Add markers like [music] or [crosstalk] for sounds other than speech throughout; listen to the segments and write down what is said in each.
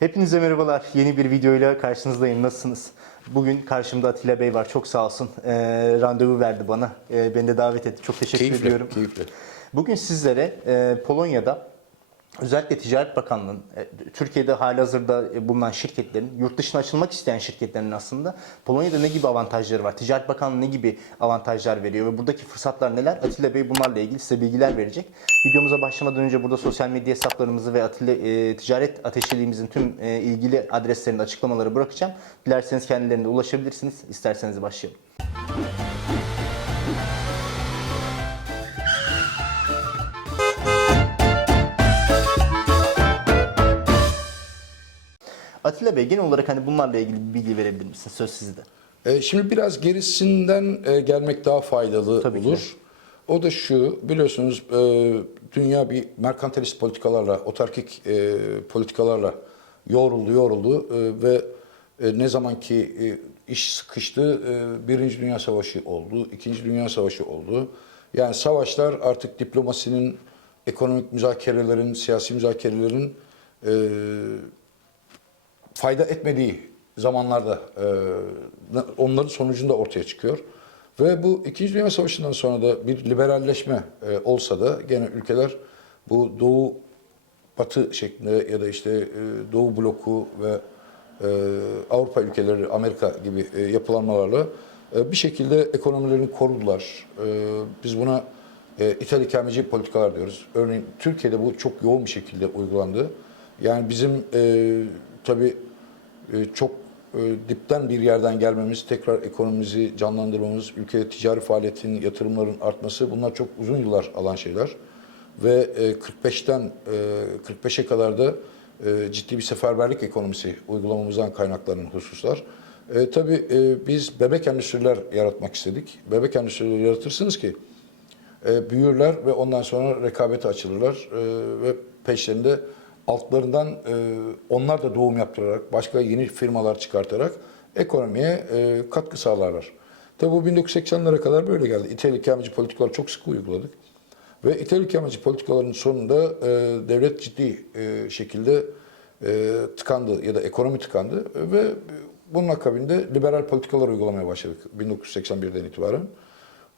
Hepinize merhabalar. Yeni bir videoyla karşınızdayım. Nasılsınız? Bugün karşımda Atilla Bey var. Çok sağ olsun. Ee, randevu verdi bana. Ee, beni de davet etti. Çok teşekkür Keyifli, ediyorum. keyifli. Bugün sizlere e, Polonya'da özellikle Ticaret Bakanlığı'nın e, Türkiye'de halihazırda e, bulunan şirketlerin, yurt dışına açılmak isteyen şirketlerin aslında Polonya'da ne gibi avantajları var? Ticaret Bakanlığı ne gibi avantajlar veriyor ve buradaki fırsatlar neler? Atilla Bey bunlarla ilgili size bilgiler verecek. Videomuza başlamadan önce burada sosyal medya hesaplarımızı ve Atilla e, Ticaret Ateşeliğimizin tüm e, ilgili adreslerini açıklamaları bırakacağım. Dilerseniz kendilerine ulaşabilirsiniz. İsterseniz başlayalım. Atilla Bey genel olarak hani bunlarla ilgili bir bilgi verebilir misiniz? Söz sizde. Ee, şimdi biraz gerisinden e, gelmek daha faydalı Tabii ki. olur. O da şu, biliyorsunuz e, dünya bir merkantilist politikalarla, otarkik e, politikalarla yoğruldu, yoğruldu e, ve e, ne zaman ki e, iş sıkıştı, e, Birinci Dünya Savaşı oldu, İkinci Dünya Savaşı oldu. Yani savaşlar artık diplomasinin, ekonomik müzakerelerin, siyasi müzakerelerin e, fayda etmediği zamanlarda e, onların sonucunda ortaya çıkıyor. Ve bu İkinci Dünya Savaşı'ndan sonra da bir liberalleşme e, olsa da gene ülkeler bu Doğu Batı şeklinde ya da işte e, Doğu bloku ve e, Avrupa ülkeleri, Amerika gibi e, yapılanmalarla e, bir şekilde ekonomilerini korudular. E, biz buna e, ithal ikameci politikalar diyoruz. Örneğin Türkiye'de bu çok yoğun bir şekilde uygulandı. Yani bizim e, tabii e, çok e, dipten bir yerden gelmemiz, tekrar ekonomimizi canlandırmamız, ülkede ticari faaliyetin, yatırımların artması bunlar çok uzun yıllar alan şeyler. Ve e, 45'ten e, 45'e kadar da ciddi bir seferberlik ekonomisi uygulamamızdan kaynaklanan hususlar. E, tabii e, biz bebek endüstriler yaratmak istedik. Bebek endüstrileri yaratırsınız ki e, büyürler ve ondan sonra rekabete açılırlar e, ve peşlerinde altlarından e, onlar da doğum yaptırarak, başka yeni firmalar çıkartarak ekonomiye e, katkı sağlarlar. Tabi bu 1980'lere kadar böyle geldi. İthal ikameci politikaları çok sıkı uyguladık. Ve ithal ikameci politikaların sonunda e, devlet ciddi e, şekilde e, tıkandı ya da ekonomi tıkandı ve bunun akabinde liberal politikalar uygulamaya başladık 1981'den itibaren.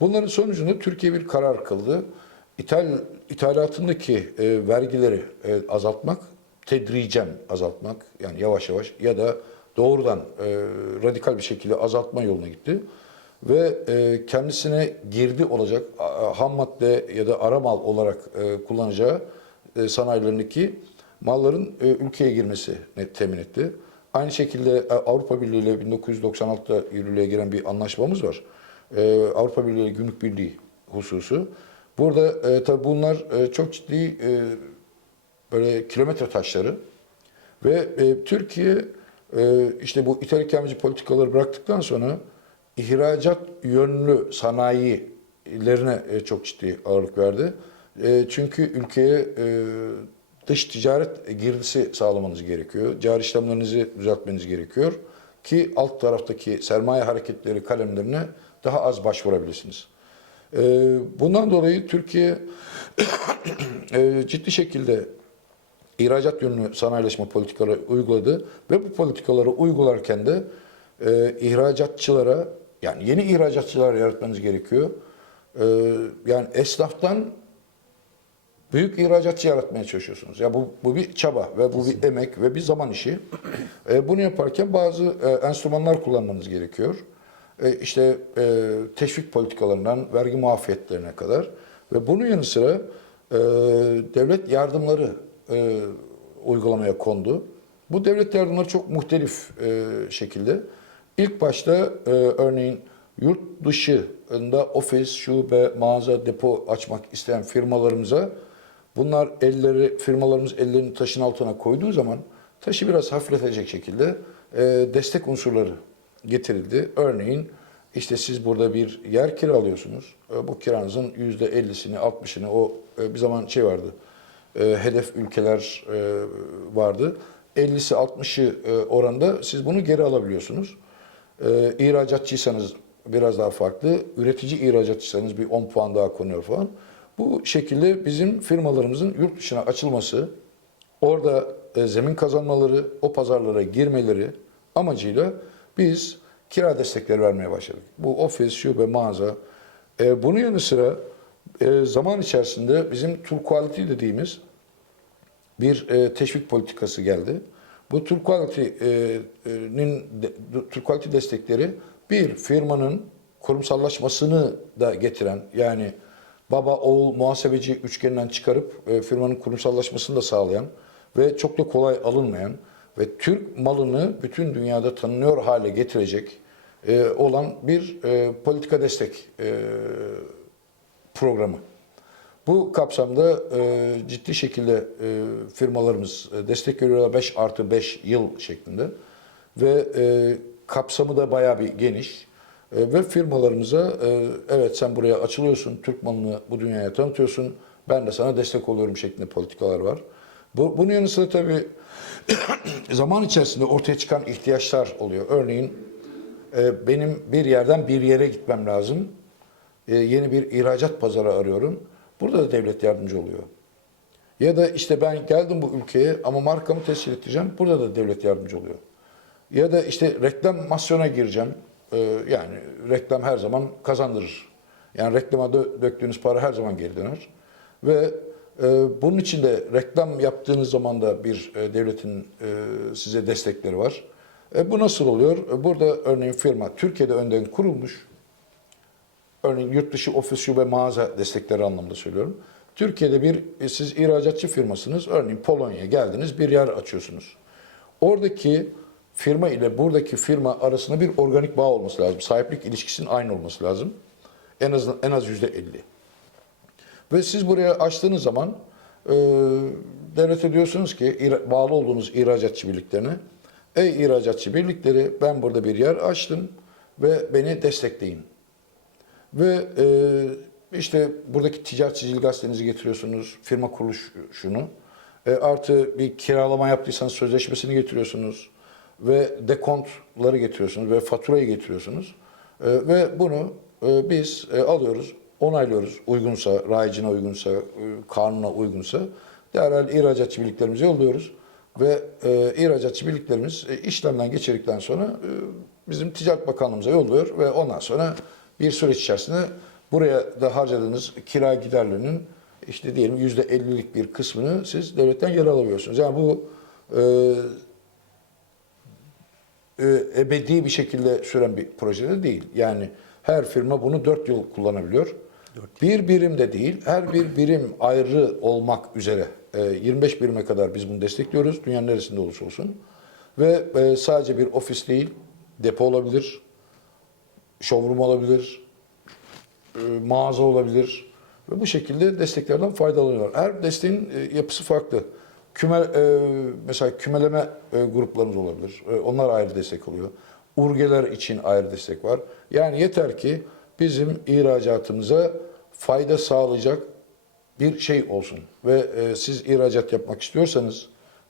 Bunların sonucunda Türkiye bir karar kıldı. İthal, ithalatındaki e, vergileri e, azaltmak, tedricen azaltmak yani yavaş yavaş ya da doğrudan e, radikal bir şekilde azaltma yoluna gitti. Ve e, kendisine girdi olacak a- ham madde ya da ara mal olarak e, kullanacağı e, sanayilerindeki malların e, ülkeye girmesi temin etti. Aynı şekilde e, Avrupa Birliği ile 1996'da yürürlüğe giren bir anlaşmamız var. E, Avrupa Birliği Gümrük Birliği hususu. Burada e, tabii bunlar e, çok ciddi e, böyle kilometre taşları ve e, Türkiye e, işte bu ithal ikameci politikaları bıraktıktan sonra ihracat yönlü sanayilerine e, çok ciddi ağırlık verdi. E, çünkü ülkeye e, dış ticaret girdisi sağlamanız gerekiyor. Cari işlemlerinizi düzeltmeniz gerekiyor ki alt taraftaki sermaye hareketleri kalemlerine daha az başvurabilirsiniz. E, bundan dolayı Türkiye [clears throat] e, ciddi şekilde ihracat yönlü sanayileşme politikaları uyguladı ve bu politikaları uygularken de e, ihracatçılara yani yeni ihracatçılar yaratmanız gerekiyor. E, yani esnaftan büyük ihracatçı yaratmaya çalışıyorsunuz. Ya bu, bu bir çaba ve bu bir emek ve bir zaman işi. E, bunu yaparken bazı e, enstrümanlar kullanmanız gerekiyor. E, işte e, teşvik politikalarından vergi muafiyetlerine kadar ve bunun yanı sıra e, devlet yardımları uygulamaya kondu. Bu devlet yardımları çok muhtelif şekilde. İlk başta örneğin yurt dışında ofis, şube, mağaza, depo açmak isteyen firmalarımıza bunlar elleri, firmalarımız ellerini taşın altına koyduğu zaman taşı biraz hafifletecek şekilde destek unsurları getirildi. Örneğin işte siz burada bir yer kiralıyorsunuz. E, bu kiranızın %50'sini, 60'ını o e, bir zaman şey vardı. e, hedef ülkeler vardı. 50'si 60'ı e, oranda siz bunu geri alabiliyorsunuz. İhracatçıysanız biraz daha farklı. Üretici ihracatçıysanız bir 10 puan daha konuyor falan. Bu şekilde bizim firmalarımızın yurt dışına açılması, orada zemin kazanmaları, o pazarlara girmeleri amacıyla biz kira destekleri vermeye başladık. Bu ofis, şube, mağaza. E, bunun yanı sıra e, zaman içerisinde bizim Tool Quality dediğimiz bir e, teşvik politikası geldi. Bu Tool Quality'nin Tool Quality destekleri bir firmanın kurumsallaşmasını da getiren yani baba oğul muhasebeci üçgeninden çıkarıp e, firmanın kurumsallaşmasını da sağlayan ve çok da kolay alınmayan ve Türk malını bütün dünyada tanınıyor hale getirecek e, olan bir e, politika destek e, programı. Bu kapsamda e, ciddi şekilde e, firmalarımız e, destek veriyorlar 5 artı 5 yıl şeklinde ve e, kapsamı da bayağı bir geniş. E, ve firmalarımıza e, evet sen buraya açılıyorsun, Türk malını bu dünyaya tanıtıyorsun, ben de sana destek oluyorum şeklinde politikalar var. Bu, bunun yanı sıra tabii [coughs] zaman içerisinde ortaya çıkan ihtiyaçlar oluyor. Örneğin e, benim bir yerden bir yere gitmem lazım. E, yeni bir ihracat pazarı arıyorum. Burada da devlet yardımcı oluyor. Ya da işte ben geldim bu ülkeye ama markamı tescil ettireceğim. Burada da devlet yardımcı oluyor. Ya da işte reklamasyona gireceğim. E, yani reklam her zaman kazandırır. Yani reklama dö- döktüğünüz para her zaman geri döner. Ve bunun için de reklam yaptığınız zaman da bir e, devletin e, size destekleri var. E, bu nasıl oluyor? Burada örneğin firma Türkiye'de önden kurulmuş. Örneğin yurt dışı ofis şube mağaza destekleri anlamında söylüyorum. Türkiye'de bir siz ihracatçı firmasınız. Örneğin Polonya'ya geldiniz bir yer açıyorsunuz. Oradaki firma ile buradaki firma arasında bir organik bağ olması lazım. Sahiplik ilişkisinin aynı olması lazım. En az en az yüzde elli. Ve siz buraya açtığınız zaman e, devlete diyorsunuz ki bağlı olduğunuz ihracatçı birliklerine Ey ihracatçı birlikleri ben burada bir yer açtım ve beni destekleyin. Ve e, işte buradaki ticaret sicil gazetenizi getiriyorsunuz, firma kuruluşunu. E, artı bir kiralama yaptıysanız sözleşmesini getiriyorsunuz. Ve dekontları getiriyorsunuz ve faturayı getiriyorsunuz. E, ve bunu e, biz e, alıyoruz, onaylıyoruz. Uygunsa, rayicine uygunsa, e, kanuna uygunsa derhal ihracatçı birliklerimize yolluyoruz. Ve e, ihracatçı birliklerimiz e, işlemden geçirdikten sonra e, bizim Ticaret Bakanlığımıza yolluyor ve ondan sonra bir süreç içerisinde buraya da harcadığınız kira giderlerinin işte diyelim yüzde ellilik bir kısmını siz devletten geri alabiliyorsunuz. Yani bu e, e, ebedi bir şekilde süren bir proje de değil. Yani her firma bunu 4 yıl kullanabiliyor. Bir birim de değil, her bir birim ayrı olmak üzere e, 25 birime kadar biz bunu destekliyoruz. Dünyanın neresinde olursa olsun. Ve e, sadece bir ofis değil, depo olabilir, showroom olabilir, e, mağaza olabilir ve bu şekilde desteklerden faydalanıyor. Her desteğin e, yapısı farklı. Küme, e, mesela kümeleme e, gruplarımız olabilir. E, onlar ayrı destek oluyor. Urgeler için ayrı destek var. Yani yeter ki bizim ihracatımıza fayda sağlayacak bir şey olsun. Ve e, siz ihracat yapmak istiyorsanız,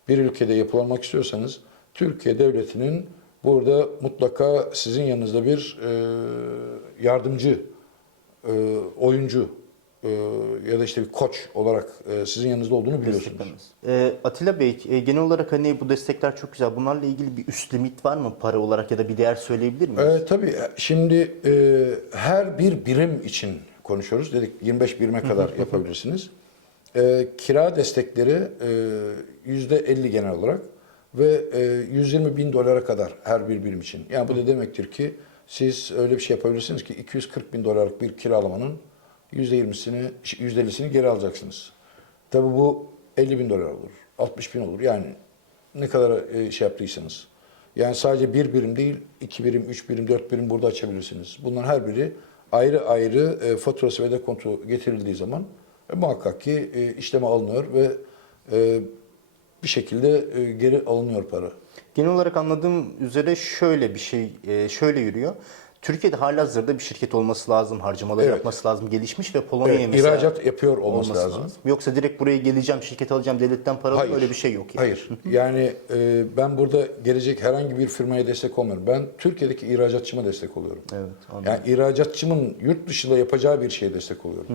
bir ülkede yapılanmak istiyorsanız, Türkiye Devleti'nin burada mutlaka sizin yanınızda bir e, yardımcı, e, oyuncu e, ya da işte bir koç olarak e, sizin yanınızda olduğunu biliyorsunuz. Ee, Atilla Bey, e, genel olarak hani bu destekler çok güzel. Bunlarla ilgili bir üst limit var mı para olarak ya da bir değer söyleyebilir miyiz? E, tabii şimdi e, her bir birim için konuşuyoruz. Dedik 25 birime kadar yapabilirsiniz. E, kira destekleri e, yüzde 50 genel olarak ve e, 120 bin dolara kadar her bir birim için. Yani bu da demektir ki siz öyle bir şey yapabilirsiniz ki 240 bin dolarlık bir kiralamanın 20'sini, yüzde 50'sini geri alacaksınız. Tabii bu 50 bin dolar olur, 60 bin olur. Yani ne kadar e, şey yaptıysanız. Yani sadece bir birim değil, iki birim, üç birim, dört birim burada açabilirsiniz. Bunların her biri ayrı ayrı e, faturası ve dekontu getirildiği zaman e, muhakkak ki e, işleme alınıyor ve bir şekilde geri alınıyor para. Genel olarak anladığım üzere şöyle bir şey, şöyle yürüyor. Türkiye'de halihazırda bir şirket olması lazım, harcamalar Evet. yapması lazım, gelişmiş ve Polonya'ya Evet, mesela ihracat yapıyor olması, lazım. Yoksa direkt buraya geleceğim, şirket alacağım, devletten para alayım öyle bir şey yok. Yani. Hayır. Yani e, ben burada gelecek herhangi bir firmaya destek olmuyorum. Ben Türkiye'deki ihracatçıma destek oluyorum. Evet, anladım. Yani ihracatçımın yurt dışında yapacağı bir şeye destek oluyorum.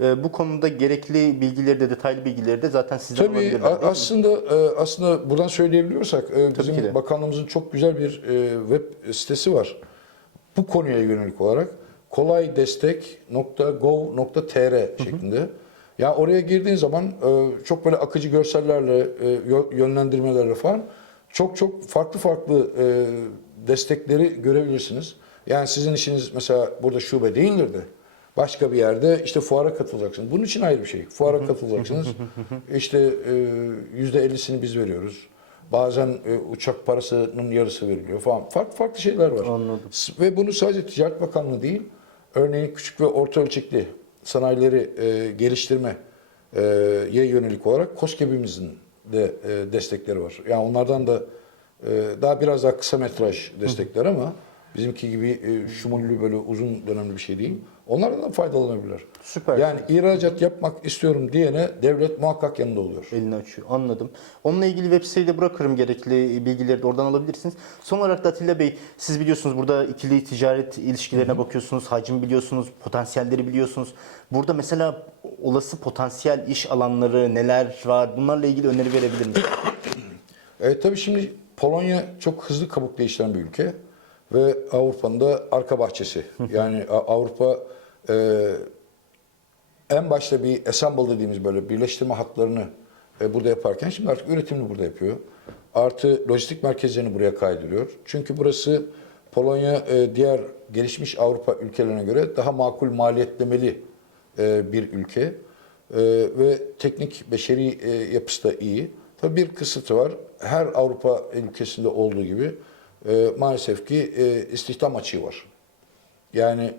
Ee, bu konuda gerekli bilgileri de detaylı bilgileri de zaten sizden Tabii alabilirler. mi? aslında e, aslında buradan söyleyebiliyorsak e, bizim bakanlığımızın çok güzel bir e, web sitesi var. Bu konuya yönelik olarak kolaydestek.gov.tr şeklinde. Ya oraya girdiğin zaman e, çok böyle akıcı görsellerle, e, yö- yönlendirmelerle falan çok çok farklı farklı e, destekleri görebilirsiniz. Yani sizin işiniz mesela burada şube değildir de başka bir yerde işte fuara katılacaksınız. Bunun için ayrı bir şey. Fuara katılacaksınız. işte yüzde ellisini biz veriyoruz. Bazen e, uçak parasının yarısı veriliyor falan. Farklı farklı şeyler var. Anladım. Ve bunu sadece Ticaret Bakanlığı değil, örneğin küçük ve orta ölçekli sanayileri e, geliştirme e, ye yönelik olarak KOSGEB'imizin de e, destekleri var. Yani onlardan da e, daha biraz daha kısa metraj destekler ama bizimki gibi e, şumullü böyle uzun dönemli bir şey değil. Onlardan da faydalanabilirler. Süper. Yani ihracat yapmak istiyorum diyene devlet muhakkak yanında oluyor. Elini açıyor. Anladım. Onunla ilgili web siteyi de bırakırım gerekli bilgileri de oradan alabilirsiniz. Son olarak da Atilla Bey siz biliyorsunuz burada ikili ticaret ilişkilerine bakıyorsunuz. Hacim biliyorsunuz. Potansiyelleri biliyorsunuz. Burada mesela olası potansiyel iş alanları neler var? Bunlarla ilgili öneri verebilir misiniz? E, tabii şimdi Polonya çok hızlı kabuk değiştiren bir ülke ve Avrupa'nın da arka bahçesi. Yani Avrupa e, en başta bir assemble dediğimiz böyle birleştirme hatlarını e, burada yaparken şimdi artık üretimini burada yapıyor. Artı lojistik merkezlerini buraya kaydırıyor. Çünkü burası Polonya e, diğer gelişmiş Avrupa ülkelerine göre daha makul maliyetlemeli e, bir ülke. E, ve teknik beşeri e, yapısı da iyi. Tabii bir kısıtı var. Her Avrupa ülkesinde olduğu gibi e, maalesef ki e, istihdam açığı var. Yani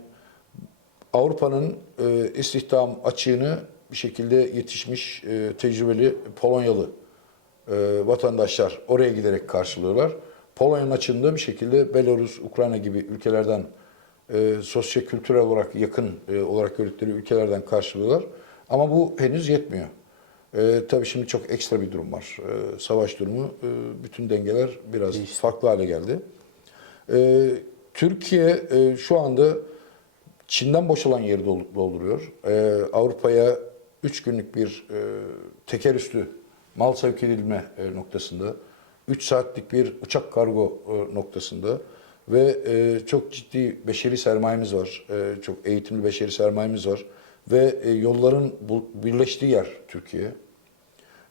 Avrupa'nın e, istihdam açığını bir şekilde yetişmiş e, tecrübeli Polonyalı e, vatandaşlar oraya giderek karşılıyorlar. Polonya'nın açığında bir şekilde Belarus, Ukrayna gibi ülkelerden e, sosyo-kültürel olarak yakın e, olarak gördükleri ülkelerden karşılıyorlar. Ama bu henüz yetmiyor. E, tabii şimdi çok ekstra bir durum var. E, savaş durumu, e, bütün dengeler biraz farklı hale geldi. E, Türkiye e, şu anda Çin'den boşalan yeri dol- dolduruyor. Ee, Avrupa'ya 3 günlük bir e, teker üstü mal sevk edilme e, noktasında, 3 saatlik bir uçak kargo e, noktasında ve e, çok ciddi beşeri sermayemiz var. E, çok eğitimli beşeri sermayemiz var. Ve e, yolların bu- birleştiği yer Türkiye.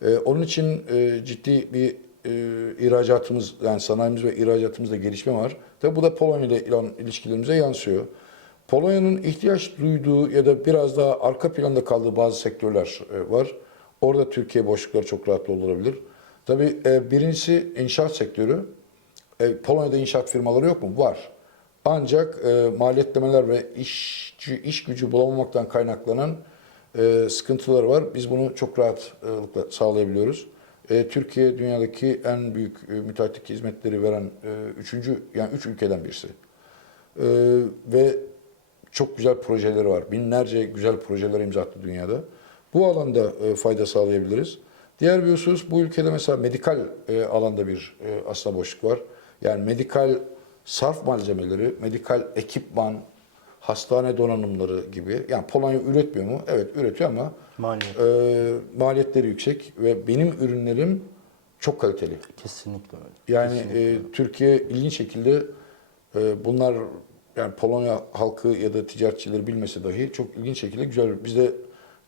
Ee, onun için e, ciddi bir e, ihracatımız, yani sanayimiz ve ihracatımızda gelişme var. Tabii bu da Polonya ile ilan ilişkilerimize yansıyor. Polonya'nın ihtiyaç duyduğu ya da biraz daha arka planda kaldığı bazı sektörler e, var. Orada Türkiye boşlukları çok rahat doldurabilir. Tabii e, birincisi inşaat sektörü. E, Polonya'da inşaat firmaları yok mu? Var. Ancak e, maliyetlemeler ve işçi, iş gücü bulamamaktan kaynaklanan e, sıkıntıları var. Biz bunu çok rahatlıkla sağlayabiliyoruz. E, Türkiye dünyadaki en büyük e, müteahhitlik hizmetleri veren e, üçüncü yani üç ülkeden birisi. E, ve çok güzel projeleri var. Binlerce güzel projeler imza attı dünyada. Bu alanda e, fayda sağlayabiliriz. Diğer bir husus bu ülkede mesela medikal e, alanda bir e, aslında boşluk var. Yani medikal sarf malzemeleri, medikal ekipman, hastane donanımları gibi. Yani Polonya üretmiyor mu? Evet üretiyor ama Maliyet. e, maliyetleri yüksek ve benim ürünlerim çok kaliteli. Kesinlikle öyle. Yani e, Türkiye ilginç şekilde e, bunlar yani Polonya halkı ya da ticaretçileri bilmese dahi çok ilginç şekilde güzel bizde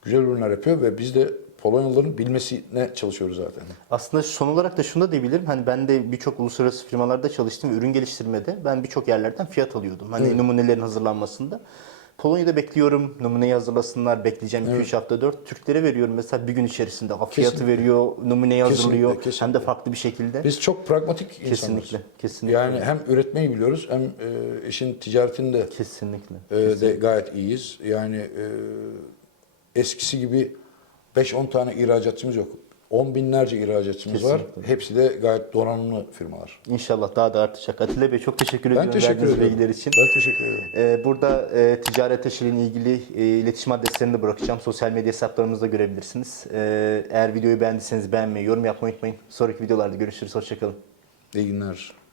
güzel ürünler yapıyor ve biz de Polonyalıların bilmesine çalışıyoruz zaten. Aslında son olarak da şunu da diyebilirim. Hani ben de birçok uluslararası firmalarda çalıştım ve ürün geliştirmede ben birçok yerlerden fiyat alıyordum. Hani numunelerin hazırlanmasında. Polonya'da bekliyorum numuneyi hazırlasınlar. Bekleyeceğim 2-3 hafta 4. Türklere veriyorum mesela bir gün içerisinde. Fiyatı Kesinlikle. veriyor, numuneyi hazırlıyor. Hem de kesinlikle. farklı bir şekilde. Biz çok pragmatik insanlarız. Kesinlikle, kesinlikle. Yani hem üretmeyi biliyoruz hem e, işin ticaretinde Kesinlikle. e, de gayet iyiyiz. Yani e, eskisi gibi 5-10 tane ihracatçımız yok. On binlerce ihracatçımız var. Hepsi de gayet donanımlı firmalar. İnşallah daha da artacak. Atilla Bey çok teşekkür Ben ediyorum teşekkür verdiğiniz ederim. bilgiler için. Ben teşekkür ederim. Ee, Burada e, ticaret taşıyla ilgili e, iletişim adreslerini de bırakacağım. Sosyal medya hesaplarımızda görebilirsiniz. Ee, Eğer videoyu beğendiyseniz beğenmeyi, yorum yapmayı unutmayın. Sonraki videolarda görüşürüz. Hoşçakalın. İyi günler.